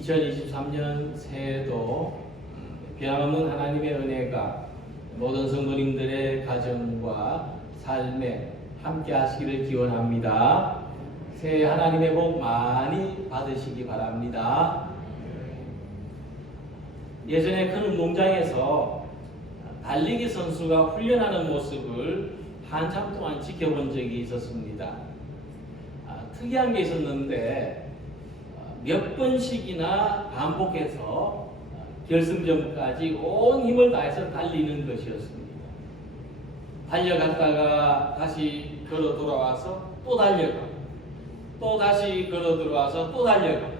2023년 새해에도 변함없는 하나님의 은혜가 모든 성도님들의 가정과 삶에 함께 하시기를 기원합니다. 새해 하나님의 복 많이 받으시기 바랍니다. 예전에 큰 농장에서 달리기 선수가 훈련하는 모습을 한참 동안 지켜본 적이 있었습니다. 특이한 게 있었는데 몇 번씩이나 반복해서 결승점까지 온 힘을 다해서 달리는 것이었습니다. 달려갔다가 다시 걸어 돌아와서 또 달려가고 또 다시 걸어 들어와서 또 달려가고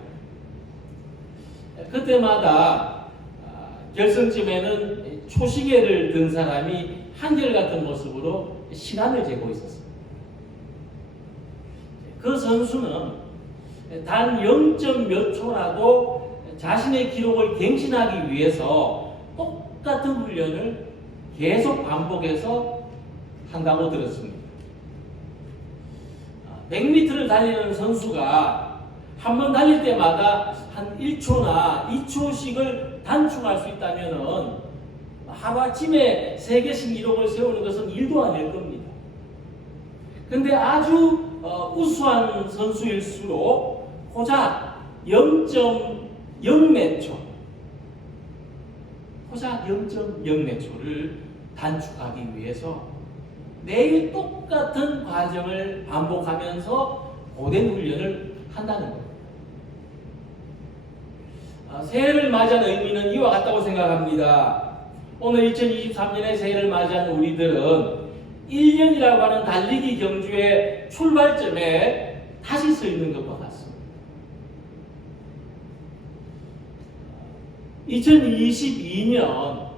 그때마다 결승점에는 초시계를 든 사람이 한결같은 모습으로 시간을 재고 있었습니다. 그 선수는 단 0점 몇 초라도 자신의 기록을 갱신하기 위해서 똑같은 훈련을 계속 반복해서 한다고 들었습니다. 100m를 달리는 선수가 한 번 달릴 때마다 한 1초나 2초씩을 단축할 수 있다면 하루아침에 세계신 기록을 세우는 것은 일도 아닐 겁니다. 근데 아주 우수한 선수일수록 고작 0.0 몇 초, 고작 0.0 몇 초를 단축하기 위해서 매일 똑같은 과정을 반복하면서 고된 훈련을 한다는 겁니다. 새해를 맞이한 의미는 이와 같다고 생각합니다. 오늘 2023년에 새해를 맞이한 우리들은 1년이라고 하는 달리기 경주의 출발점에 다시 서 있는 것과 같습니다. 2022년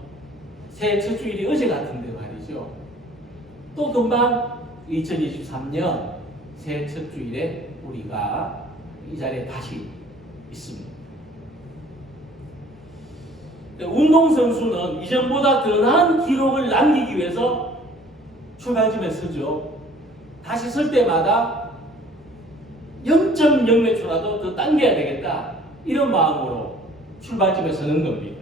새해 첫 주일이 어제 같은데 말이죠. 또 금방 2023년 새해 첫 주일에 우리가 이 자리에 다시 있습니다. 운동선수는 이전보다 더 나은 기록을 남기기 위해서 출발점에 서죠. 다시 설 때마다 0.0 몇 초라도 더 당겨야 되겠다, 이런 마음으로 출발점에 서는 겁니다.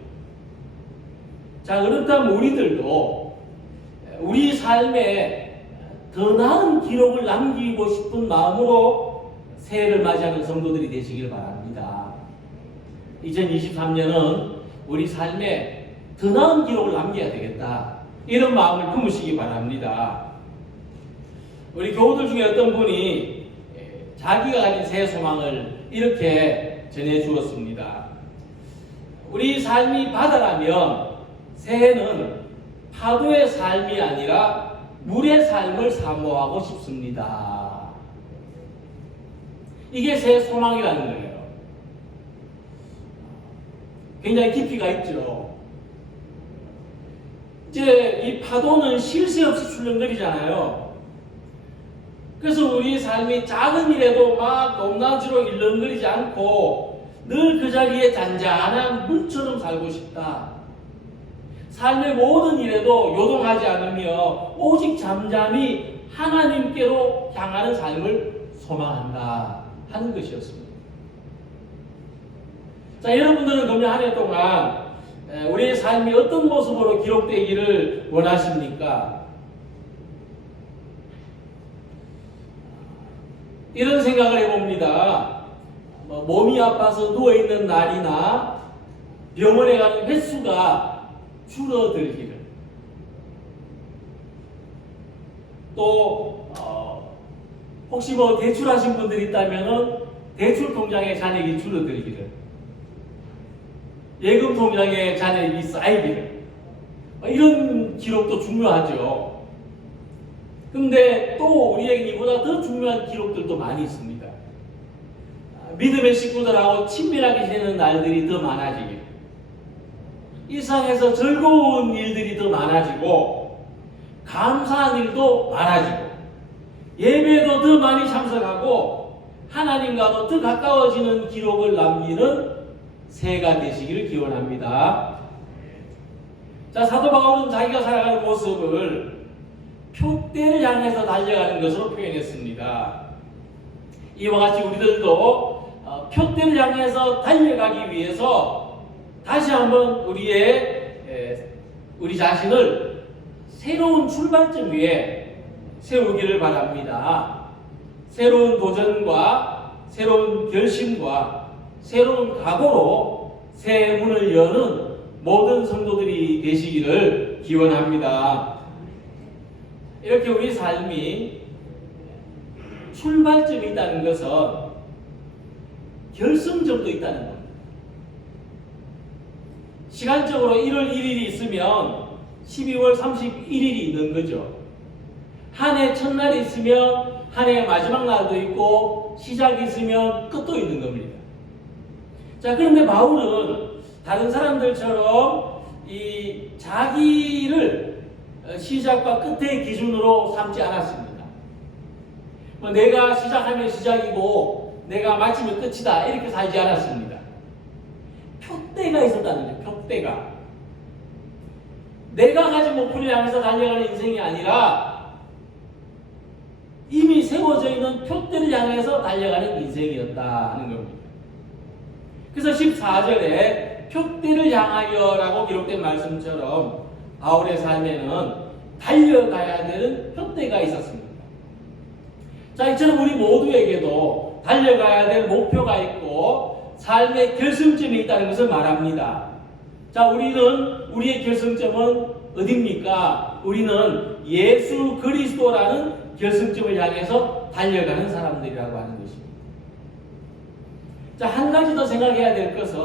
자, 그렇다면 우리들도 우리 삶에 더 나은 기록을 남기고 싶은 마음으로 새해를 맞이하는 성도들이 되시길 바랍니다. 2023년은 우리 삶에 더 나은 기록을 남겨야 되겠다, 이런 마음을 품으시기 바랍니다. 우리 교우들 중에 어떤 분이 자기가 가진 새해 소망을 이렇게 전해 주었습니다. 우리 삶이 바다라면 새해는 파도의 삶이 아니라 물의 삶을 사모하고 싶습니다. 이게 새해 소망이라는 거예요. 굉장히 깊이가 있죠. 이제 이 파도는 쉴 새 없이 출렁거리잖아요. 그래서 우리 삶이 작은 일에도 막 높낮이로 일렁거리지 않고 늘 그 자리에 잔잔한 물처럼 살고 싶다. 삶의 모든 일에도 요동하지 않으며 오직 잠잠히 하나님께로 향하는 삶을 소망한다 하는 것이었습니다. 자, 여러분들은 금년 한 해 동안 우리의 삶이 어떤 모습으로 기록되기를 원하십니까? 이런 생각을 해봅니다. 몸이 아파서 누워있는 날이나 병원에 가는 횟수가 줄어들기를, 또 혹시 대출하신 분들이 있다면 대출 통장의 잔액이 줄어들기를, 예금 통장의 잔액이 쌓이기를, 이런 기록도 중요하죠. 근데 또 우리에게 이보다 더 중요한 기록들도 많이 있습니다. 믿음의 식구들하고 친밀하게 지내는 날들이 더 많아지기를, 일상에서 즐거운 일들이 더 많아지고 감사한 일도 많아지고 예배도 더 많이 참석하고 하나님과도 더 가까워지는 기록을 남기는 새해가 되시기를 기원합니다. 자, 사도 바울은 자기가 살아가는 모습을 표대를 향해서 달려가는 것으로 표현했습니다. 이와 같이 우리들도 표대를 향해서 달려가기 위해서 다시 한번 우리 자신을 새로운 출발점 위에 세우기를 바랍니다. 새로운 도전과 새로운 결심과 새로운 각오로 새 문을 여는 모든 성도들이 되시기를 기원합니다. 이렇게 우리 삶이 출발점이 있다는 것은 결승점도 있다는 겁니다. 시간적으로 1월 1일이 있으면 12월 31일이 있는 거죠. 한 해 첫날이 있으면 한 해 마지막 날도 있고 시작이 있으면 끝도 있는 겁니다. 자, 그런데 바울은 다른 사람들처럼 이 자기를 시작과 끝의 기준으로 삼지 않았습니다. 내가 시작하면 시작이고 내가 마치면 끝이다 이렇게 살지 않았습니다. 표대가 있었다는 거죠. 표대가. 내가 가진 목표를 향해서 달려가는 인생이 아니라 이미 세워져 있는 표대를 향해서 달려가는 인생이었다는 겁니다. 그래서 14절에 표대를 향하여라고 기록된 말씀처럼 바울의 삶에는 달려가야 되는 표대가 있었습니다. 자, 이처럼 우리 모두에게도 달려가야 될 목표가 있고 삶의 결승점이 있다는 것을 말합니다. 자, 우리의 결승점은 어디입니까? 우리는 예수 그리스도라는 결승점을 향해서 달려가는 사람들이라고 하는 것입니다. 자, 한 가지 더 생각해야 될 것은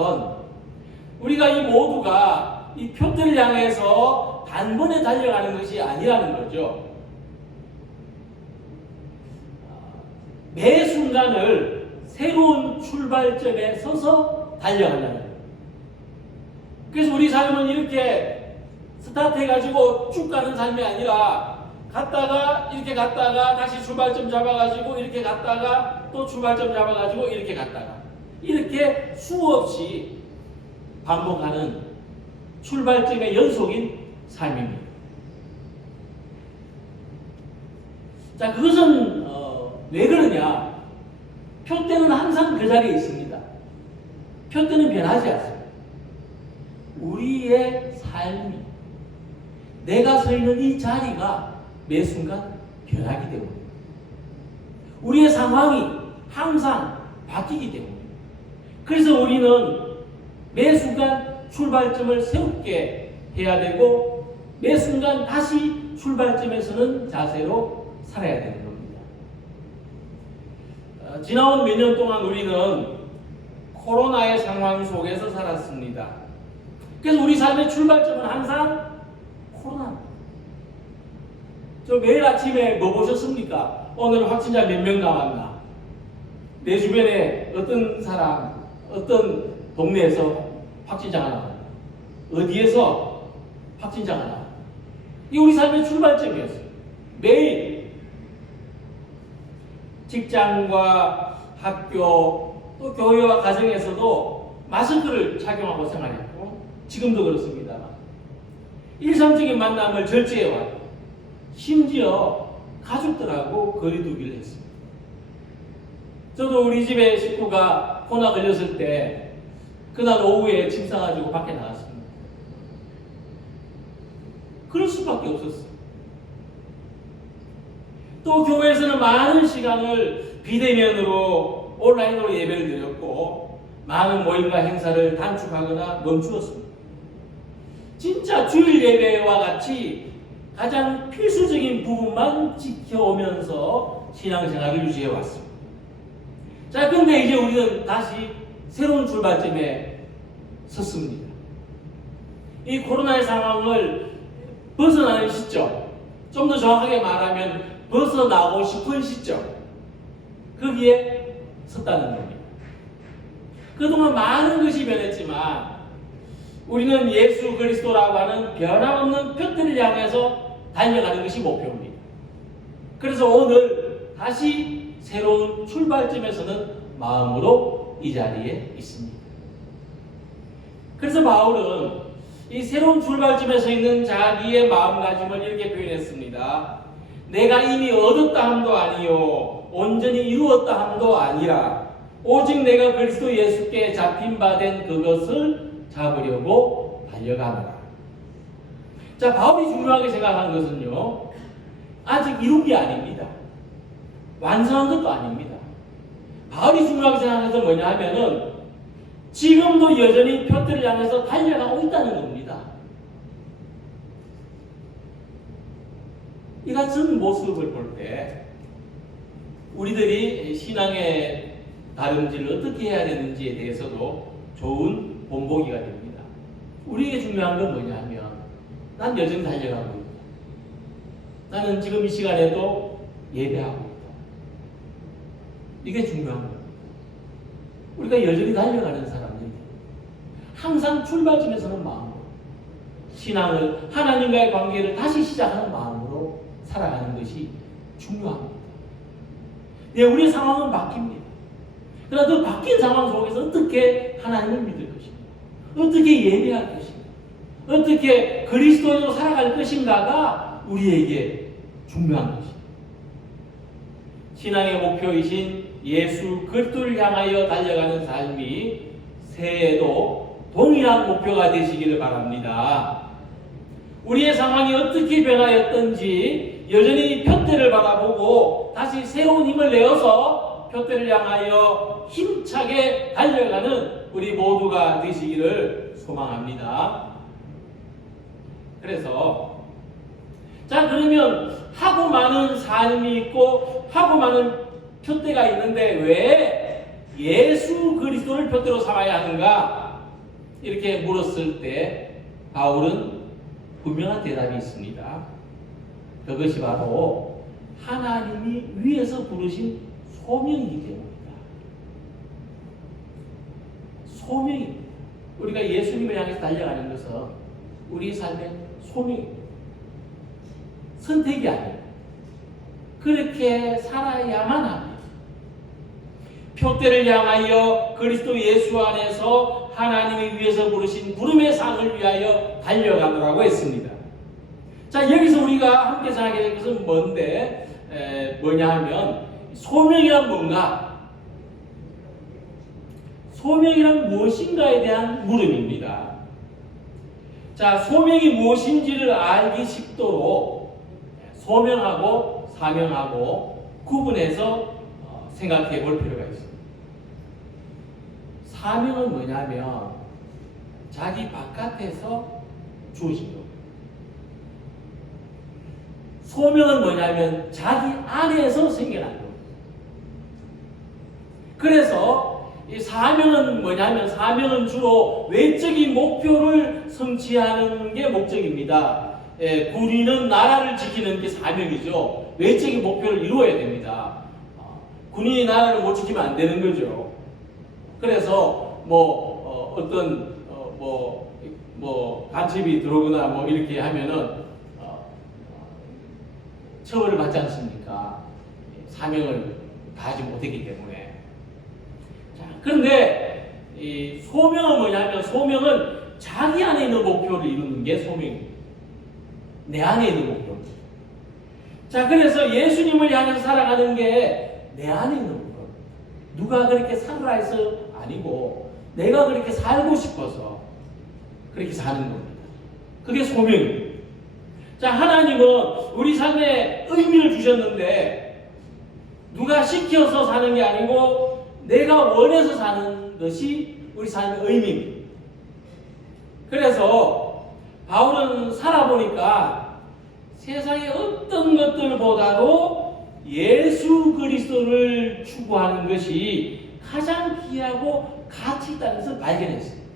우리가 이 모두가 이 표대를 향해서 단번에 달려가는 것이 아니라는 거죠. 매 순간을 새로운 출발점에 서서 달려간다는 거예요. 그래서 우리 삶은 이렇게 스타트해가지고 쭉 가는 삶이 아니라 이렇게 갔다가 다시 출발점 잡아가지고 이렇게 갔다가 또 출발점 잡아가지고 이렇게 갔다가 이렇게 수없이 반복하는 출발점의 연속인 삶입니다. 자, 그것은 왜 그러냐? 표대는 항상 그 자리에 있습니다. 표대는 변하지 않습니다. 우리의 삶이 내가 서 있는 이 자리가 매 순간 변하기 때문입니다. 우리의 상황이 항상 바뀌기 때문입니다. 그래서 우리는 매 순간 출발점을 새롭게 해야 되고 매 순간 다시 출발점에 서는 자세로 살아야 되는 겁니다. 지나온 몇 년 동안 우리는 코로나의 상황 속에서 살았습니다. 그래서 우리 삶의 출발점은 항상 코로나입니다. 저 매일 아침에 뭐 보셨습니까? 오늘 확진자 몇 명 나왔나? 내 주변에 어떤 사람, 어떤 동네에서 확진자가 나왔나? 어디에서 확진자가 나왔나? 이게 우리 삶의 출발점이었어요. 매일 직장과 학교 또 교회와 가정에서도 마스크를 착용하고 생활했고 지금도 그렇습니다. 일상적인 만남을 절제해왔고 심지어 가족들하고 거리두기를 했습니다. 저도 우리 집에 식구가 코로나 걸렸을 때 그날 오후에 짐 싸가지고 밖에 나갔습니다. 그럴 수밖에 없었어요. 또 교회에서는 많은 시간을 비대면으로 온라인으로 예배를 드렸고 많은 모임과 행사를 단축하거나 멈추었습니다. 진짜 주일 예배와 같이 가장 필수적인 부분만 지켜오면서 신앙생활을 유지해왔습니다. 자, 그런데 이제 우리는 다시 새로운 출발점에 섰습니다. 이 코로나의 상황을 벗어나는 시점, 좀 더 정확하게 말하면 벗어나고 싶은 시점, 거기에 섰다는 겁니다. 그동안 많은 것이 변했지만 우리는 예수 그리스도라고 하는 변함없는 표대를 향해서 달려가는 것이 목표입니다. 그래서 오늘 다시 새로운 출발점에 서는 마음으로 이 자리에 있습니다. 그래서 바울은 이 새로운 출발점에 서 있는 자기의 마음가짐을 이렇게 표현했습니다. 내가 이미 얻었다 함도 아니요 온전히 이루었다 함도 아니라 오직 내가 그리스도 예수께 잡힌 바 된 그것을 잡으려고 달려가노라. 자, 바울이 중요하게 생각한 것은요, 아직 이룬 게 아닙니다. 완성한 것도 아닙니다. 바울이 중요하게 생각한 것은 뭐냐 하면은 지금도 여전히 표대를 향해서 달려가고 있다는 겁니다. 이 같은 모습을 볼 때 우리들이 신앙의 다름질을 어떻게 해야 되는지에 대해서도 좋은 본보기가 됩니다. 우리에게 중요한 건 뭐냐 하면 난 여전히 달려가고 있다. 나는 지금 이 시간에도 예배하고 있다. 이게 중요한 겁니다. 우리가 여전히 달려가는 사람들이 항상 출발점에서는 마음으로 신앙을, 하나님과의 관계를 다시 시작하는 마음으로 살아가는 것이 중요합니다. 네, 우리의 상황은 바뀝니다. 그러나 그 바뀐 상황 속에서 어떻게 하나님을 믿을 것인가, 어떻게 예배할 것인가, 어떻게 그리스도인으로 살아갈 것인가가 우리에게 중요한 것입니다. 신앙의 목표이신 예수 그리스도를 향하여 달려가는 삶이 새해에도 동일한 목표가 되시기를 바랍니다. 우리의 상황이 어떻게 변하였던지 여전히 표대를 바라보고 다시 새로운 힘을 내어서 표대를 향하여 힘차게 달려가는 우리 모두가 되시기를 소망합니다. 그래서 자, 그러면 하고 많은 삶이 있고 하고 많은 표대가 있는데 왜 예수 그리스도를 표대로 삼아야 하는가? 이렇게 물었을 때 바울은 분명한 대답이 있습니다. 그것이 바로 하나님이 위에서 부르신 소명이기 때문이다. 소명입니다. 우리가 예수님을 향해서 달려가는 것은 우리 삶의 소명입니다. 선택이 아니에요. 그렇게 살아야만 합니다. 표대를 향하여 그리스도 예수 안에서 하나님이 위에서 부르신 부름의 상을 위하여 달려가노라고 했습니다. 자, 여기서 우리가 함께 생각해야 될 것은 뭐냐 하면 소명이란 뭔가? 소명이란 무엇인가에 대한 물음입니다. 자, 소명이 무엇인지를 알기 쉽도록 소명하고 사명하고 구분해서 생각해 볼 필요가 있습니다. 사명은 뭐냐면 자기 바깥에서 주어진 겁니다. 소명은 뭐냐면 자기 안에서 생겨난 겁니다. 그래서 이 사명은 뭐냐면 사명은 주로 외적인 목표를 성취하는 게 목적입니다. 군인은 나라를 지키는 게 사명이죠. 외적인 목표를 이루어야 됩니다. 군인이 나라를 못 지키면 안 되는 거죠. 그래서 간첩이 들어오거나 이렇게 하면은 처벌을 받지 않습니까? 사명을 다하지 못했기 때문에. 자, 그런데 이 소명은 뭐냐면 소명은 자기 안에 있는 목표를 이루는 게 소명입니다. 내 안에 있는 목표입니다. 자, 그래서 예수님을 향해서 살아가는 게 내 안에 있는 목표. 누가 그렇게 살라 해서 아니고 내가 그렇게 살고 싶어서 그렇게 사는 겁니다. 그게 소명입니다. 자, 하나님은 우리 삶에 의미를 주셨는데 누가 시켜서 사는 게 아니고 내가 원해서 사는 것이 우리 삶의 의미입니다. 그래서 바울은 살아보니까 세상의 어떤 것들보다도 예수 그리스도를 추구하는 것이 가장 귀하고 가치 있다는 것을 발견했습니다.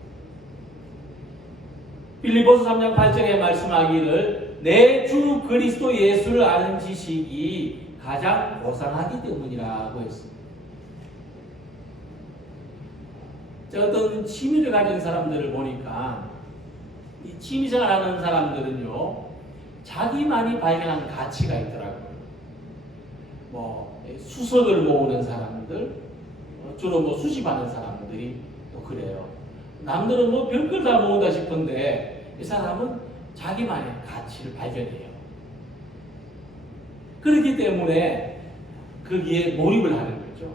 빌립보서 3장 8절에 말씀하기를 내 주 그리스도 예수를 아는 지식이 가장 고상하기 때문이라고 했습니다. 어떤 취미를 가진 사람들을 보니까 이 취미생활하는 사람들은요 자기만이 발견한 가치가 있더라고요. 수석을 모으는 사람들, 주로 수집하는 사람들이 또 그래요. 남들은 별걸 다 모은다 싶은데 이 사람은 자기만의 가치를 발견해요. 그렇기 때문에 거기에 몰입을 하는 거죠.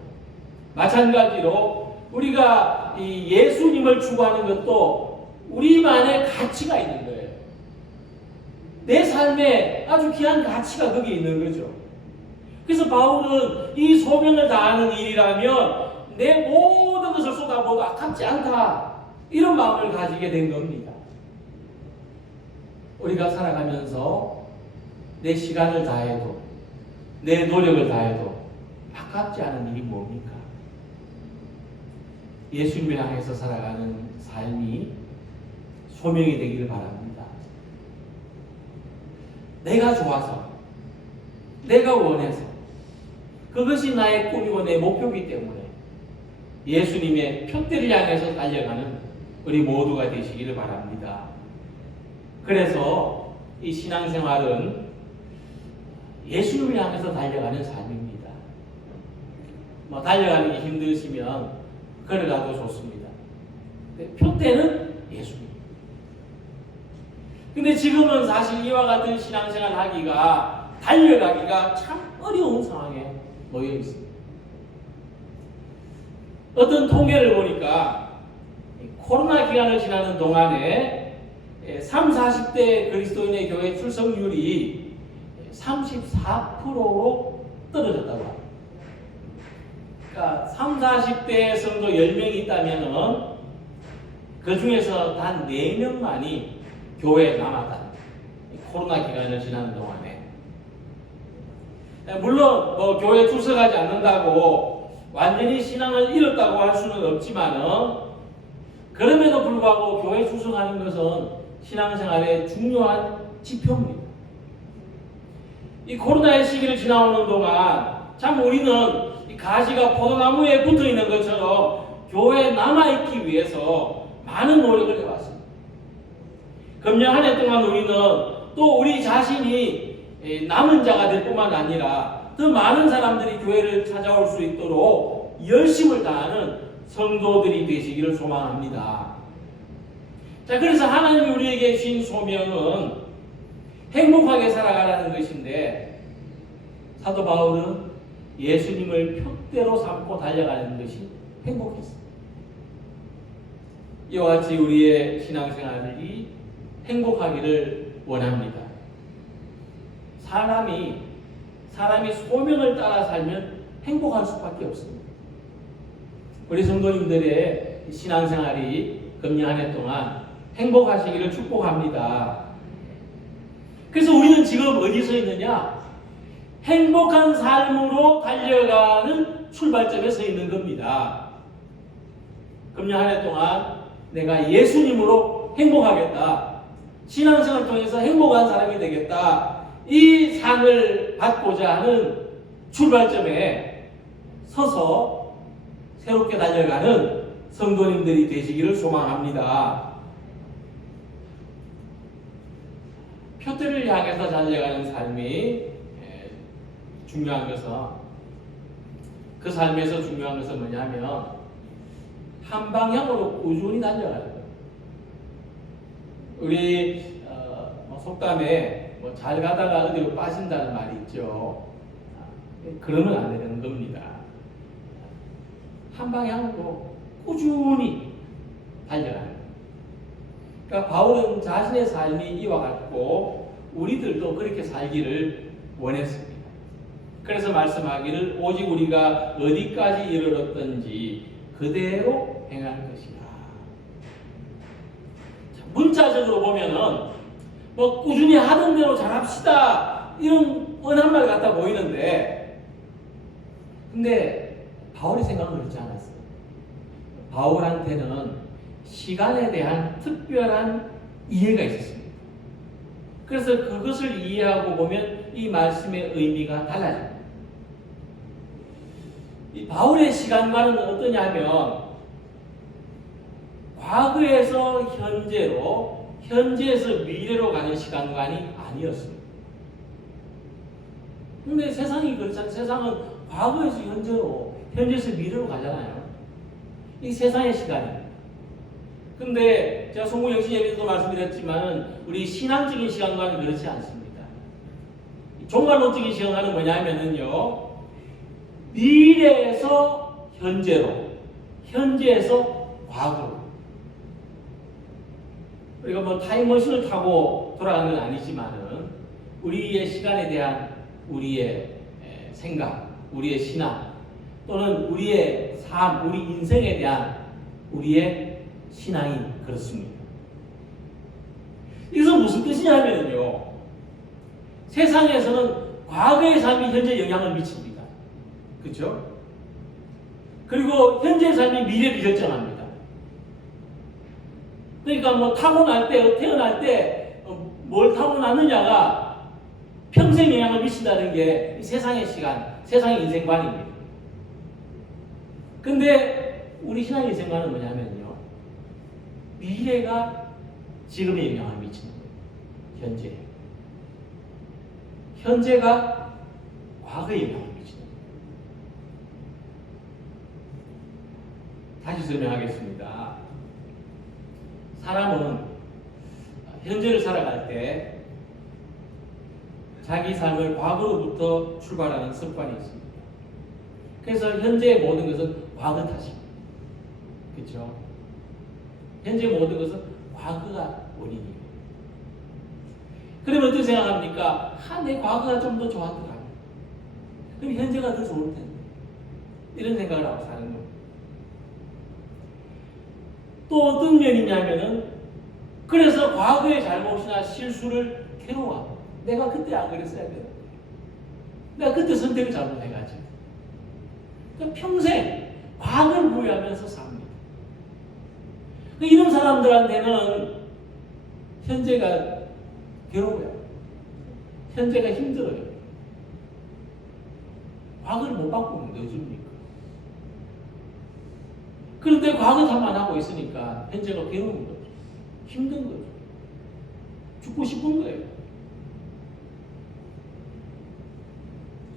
마찬가지로 우리가 이 예수님을 추구하는 것도 우리만의 가치가 있는 거예요. 내 삶에 아주 귀한 가치가 거기에 있는 거죠. 그래서 바울은 이 소명을 다하는 일이라면 내 모든 것을 쏟아부어도 아깝지 않다, 이런 마음을 가지게 된 겁니다. 우리가 살아가면서 내 시간을 다해도 내 노력을 다해도 아깝지 않은 일이 뭡니까? 예수님을 향해서 살아가는 삶이 소명이 되기를 바랍니다. 내가 좋아서, 내가 원해서, 그것이 나의 꿈이고 내 목표이기 때문에 예수님의 표대를 향해서 달려가는 우리 모두가 되시기를 바랍니다. 그래서 이 신앙생활은 예수님을 향해서 달려가는 삶입니다. 달려가는 게 힘드시면 걸어가도 좋습니다. 표대는 예수님. 근데 지금은 사실 이와 같은 신앙생활 하기가, 달려가기가 참 어려운 상황에 놓여 있습니다. 어떤 통계를 보니까 코로나 기간을 지나는 동안에 30, 40대 그리스도인의 교회 출석률이 34%로 떨어졌다고 합니다. 그러니까 30, 40대 성도 10명이 있다면 그 중에서 단 4명만이 교회에 남았다. 코로나 기간을 지나는 동안에. 물론 교회에 출석하지 않는다고 완전히 신앙을 잃었다고 할 수는 없지만 그럼에도 불구하고 교회에 출석하는 것은 신앙생활의 중요한 지표입니다. 이 코로나의 시기를 지나오는 동안 참 우리는 이 가지가 포도나무에 붙어 있는 것처럼 교회에 남아있기 위해서 많은 노력을 해왔습니다. 금년 한 해 동안 우리는 또 우리 자신이 남은 자가 될 뿐만 아니라 더 많은 사람들이 교회를 찾아올 수 있도록 열심을 다하는 성도들이 되시기를 소망합니다. 자, 그래서 하나님이 우리에게 주신 소명은 행복하게 살아가라는 것인데, 사도 바울은 예수님을 표대로 삼고 달려가는 것이 행복했습니다. 이와 같이 우리의 신앙생활이 행복하기를 원합니다. 사람이 소명을 따라 살면 행복할 수밖에 없습니다. 우리 성도님들의 신앙생활이 금년 한 해 동안 행복하시기를 축복합니다. 그래서 우리는 지금 어디 서 있느냐? 행복한 삶으로 달려가는 출발점에 서 있는 겁니다. 금년 한 해 동안 내가 예수님으로 행복하겠다, 신앙생활을 통해서 행복한 사람이 되겠다, 이 상을 받고자 하는 출발점에 서서 새롭게 달려가는 성도님들이 되시기를 소망합니다. 표대를 향해서 달려가는 삶이 중요한 것은, 그 삶에서 중요한 것은 뭐냐면 한 방향으로 꾸준히 달려가는 거예요. 우리 속담에 잘 가다가 어디로 빠진다는 말이 있죠. 그러면 안 되는 겁니다. 한 방향으로 꾸준히 달려가는 거예요. 그러니까 바울은 자신의 삶이 이와 같고 우리들도 그렇게 살기를 원했습니다. 그래서 말씀하기를 오직 우리가 어디까지 이르렀든지 그대로 행하는 것이다. 문자적으로 보면은 꾸준히 하던 대로 잘합시다, 이런 뻔한 말 같아 보이는데, 근데 바울의 생각은 그렇지 않았어요. 바울한테는 시간에 대한 특별한 이해가 있었습니다. 그래서 그것을 이해하고 보면 이 말씀의 의미가 달라집니다. 이 바울의 시간관은 어떠냐면 과거에서 현재로, 현재에서 미래로 가는 시간관이 아니었습니다. 근데 세상이 그렇잖아요. 세상은 과거에서 현재로, 현재에서 미래로 가잖아요. 이 세상의 시간입니다. 근데 제가 송구영신 예배에서도 말씀드렸지만 우리 신앙적인 시간관은 그렇지 않습니다. 종말론적인 시간관은 뭐냐면요, 미래에서 현재로, 현재에서 과거로. 우리가 뭐 타임머신을 타고 돌아가는 건 아니지만은 우리의 시간에 대한 우리의 생각, 우리의 신앙, 또는 우리의 삶, 우리 인생에 대한 우리의 신앙이 그렇습니다. 이것은 무슨 뜻이냐면요, 세상에서는 과거의 삶이 현재 영향을 미칩니다. 그렇죠? 그리고 현재의 삶이 미래를 결정합니다. 그러니까 뭐 타고날 때, 태어날 때 뭘 타고났느냐가 평생 영향을 미친다는 게 세상의 시간, 세상의 인생관입니다. 근데 우리 신앙 인생관은 뭐냐면요, 미래가 지금에 영향을 미치는 거예요. 현재. 현재가 과거에 영향을 미치는 거예요. 다시 설명하겠습니다. 사람은 현재를 살아갈 때 자기 삶을 과거로부터 출발하는 습관이 있습니다. 그래서 현재의 모든 것은 과거 탓입니다. 그렇죠? 현재 모든 것은 과거가 원인이에요. 그러면 어떻게 생각합니까? 내 과거가 좀 더 좋았더라. 그럼 현재가 더 좋을 텐데. 이런 생각을 하고 사는 겁니다. 또 어떤 면이냐면은, 그래서 과거의 잘못이나 실수를 괴로워하고, 내가 그때 안 그랬어야 돼. 내가 그때 선택을 잘못해가지고. 그러니까 평생 과거를 후회하면서 삽니다. 이런 사람들한테는 현재가 괴로워요. 현재가 힘들어요. 과거를 못 바꾸는데 어쩝니까? 그런데 과거 탓만 하고 있으니까 현재가 괴로운 거죠. 힘든 거죠. 죽고 싶은 거예요.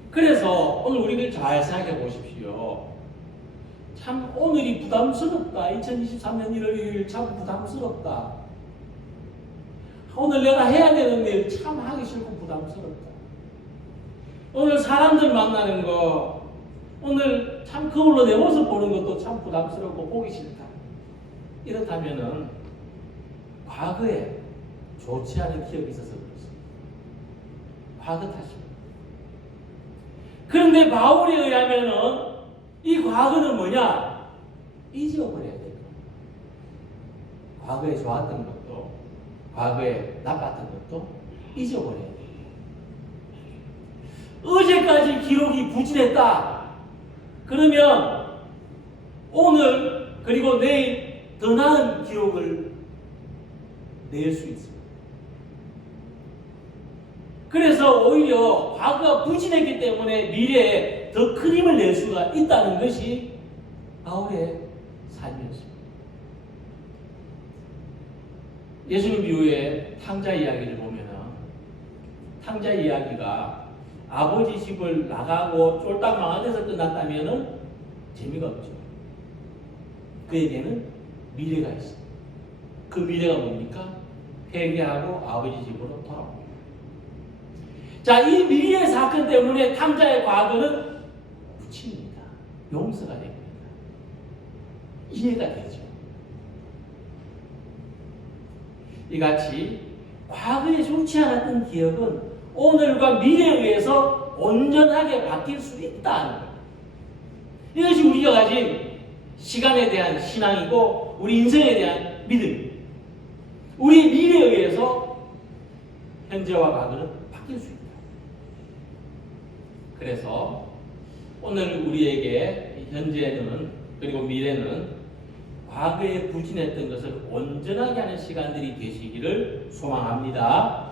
그래서 오늘 우리를 잘 생각해 보십시오. 참 오늘이 부담스럽다. 2023년 1월 1일 참 부담스럽다. 오늘 내가 해야 되는 일 참 하기 싫고 부담스럽다. 오늘 사람들 만나는 거, 오늘 참 거울로 내 모습 보는 것도 참 부담스럽고 보기 싫다. 이렇다면은 과거에 좋지 않은 기억이 있어서 그렇습니다. 과거 탓입니다. 그런데 바울에 의하면은 이 과거는 뭐냐? 잊어버려야 돼요. 과거에 좋았던 것도, 과거에 나빴던 것도 잊어버려야 돼요. 어제까지 기록이 부진했다. 그러면 오늘 그리고 내일 더 나은 기록을 낼 수 있습니다. 그래서 오히려 과거가 부진했기 때문에 미래에 더 큰 힘을 낼 수가 있다는 것이 바울의 삶이었습니다. 예수님 이후에 탕자 이야기를 보면 탕자 이야기가 아버지 집을 나가고 쫄딱 망한 데서 끝났다면 재미가 없죠. 그에게는 미래가 있습니다. 그 미래가 뭡니까? 회개하고 아버지 집으로 돌아옵니다. 자, 이 미래의 사건 때문에 탕자의 과거는 묻힙니다. 용서가 됩니다. 이해가 되죠. 이같이 과거에 좋지 않았던 기억은 오늘과 미래에 의해서 온전하게 바뀔 수 있다는 거예요. 이것이 우리가 가진 시간에 대한 신앙이고 우리 인생에 대한 믿음입니다. 우리 미래에 의해서 현재와 과거는 바뀔 수 있다. 그래서 오늘 우리에게 현재는 그리고 미래는 과거에 부진했던 것을 온전하게 하는 시간들이 되시기를 소망합니다.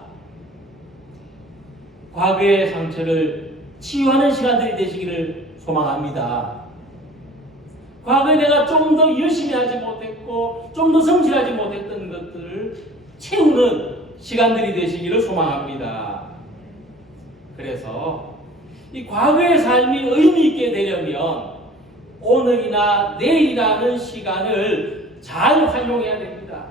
과거의 상처를 치유하는 시간들이 되시기를 소망합니다. 과거에 내가 좀 더 열심히 하지 못했고 좀 더 성실하지 못했던 것들을 채우는 시간들이 되시기를 소망합니다. 그래서 이 과거의 삶이 의미 있게 되려면 오늘이나 내일이라는 시간을 잘 활용해야 됩니다.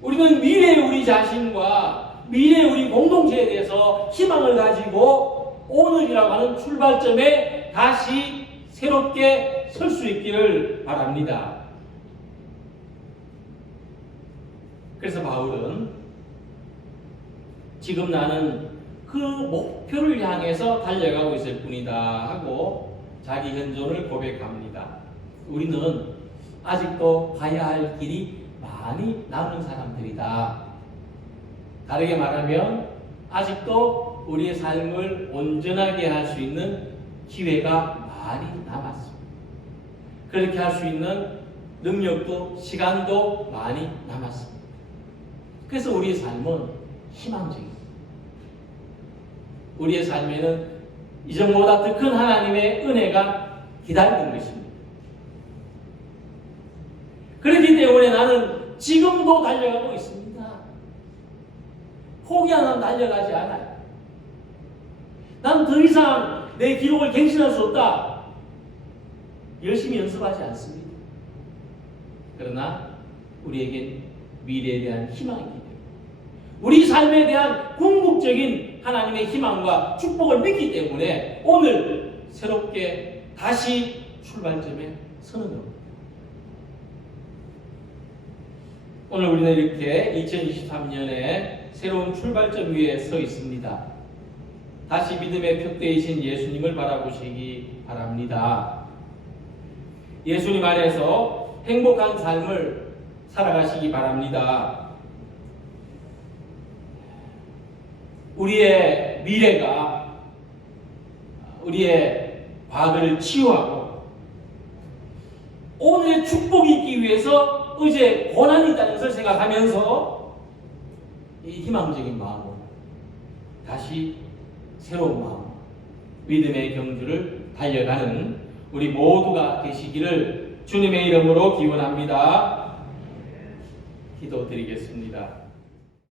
우리는 미래의 우리 자신과 미래의 우리 공동체에 대해서 희망을 가지고 오늘이라고 하는 출발점에 다시 새롭게 설 수 있기를 바랍니다. 그래서 바울은 지금 나는 그 목표를 향해서 달려가고 있을 뿐이다 하고 자기 현존을 고백합니다. 우리는 아직도 가야 할 길이 많이 남은 사람들이다. 다르게 말하면 아직도 우리의 삶을 온전하게 할 수 있는 기회가 많이 남았습니다. 그렇게 할 수 있는 능력도 시간도 많이 남았습니다. 그래서 우리의 삶은 희망적입니다. 우리의 삶에는 이전보다 더 큰 하나님의 은혜가 기다리는 것입니다. 그렇기 때문에 나는 지금도 달려가고 있습니다. 포기하면 달려가지 않아요. 난 더 이상 내 기록을 갱신할 수 없다. 열심히 연습하지 않습니다. 그러나 우리에겐 미래에 대한 희망이 있기 때문에 우리 삶에 대한 궁극적인 하나님의 희망과 축복을 믿기 때문에 오늘 새롭게 다시 출발점에 서는 겁니다. 오늘 우리는 이렇게 2023년에 새로운 출발점 위에 서 있습니다. 다시 믿음의 표대이신 예수님을 바라보시기 바랍니다. 예수님 안에서 행복한 삶을 살아가시기 바랍니다. 우리의 미래가 우리의 과거를 치유하고 오늘의 축복이 있기 위해서 어제 고난이 있다는 것을 생각하면서 이 희망적인 마음으로 다시 새로운 마음, 믿음의 경주를 달려가는 우리 모두가 되시기를 주님의 이름으로 기원합니다. 기도드리겠습니다.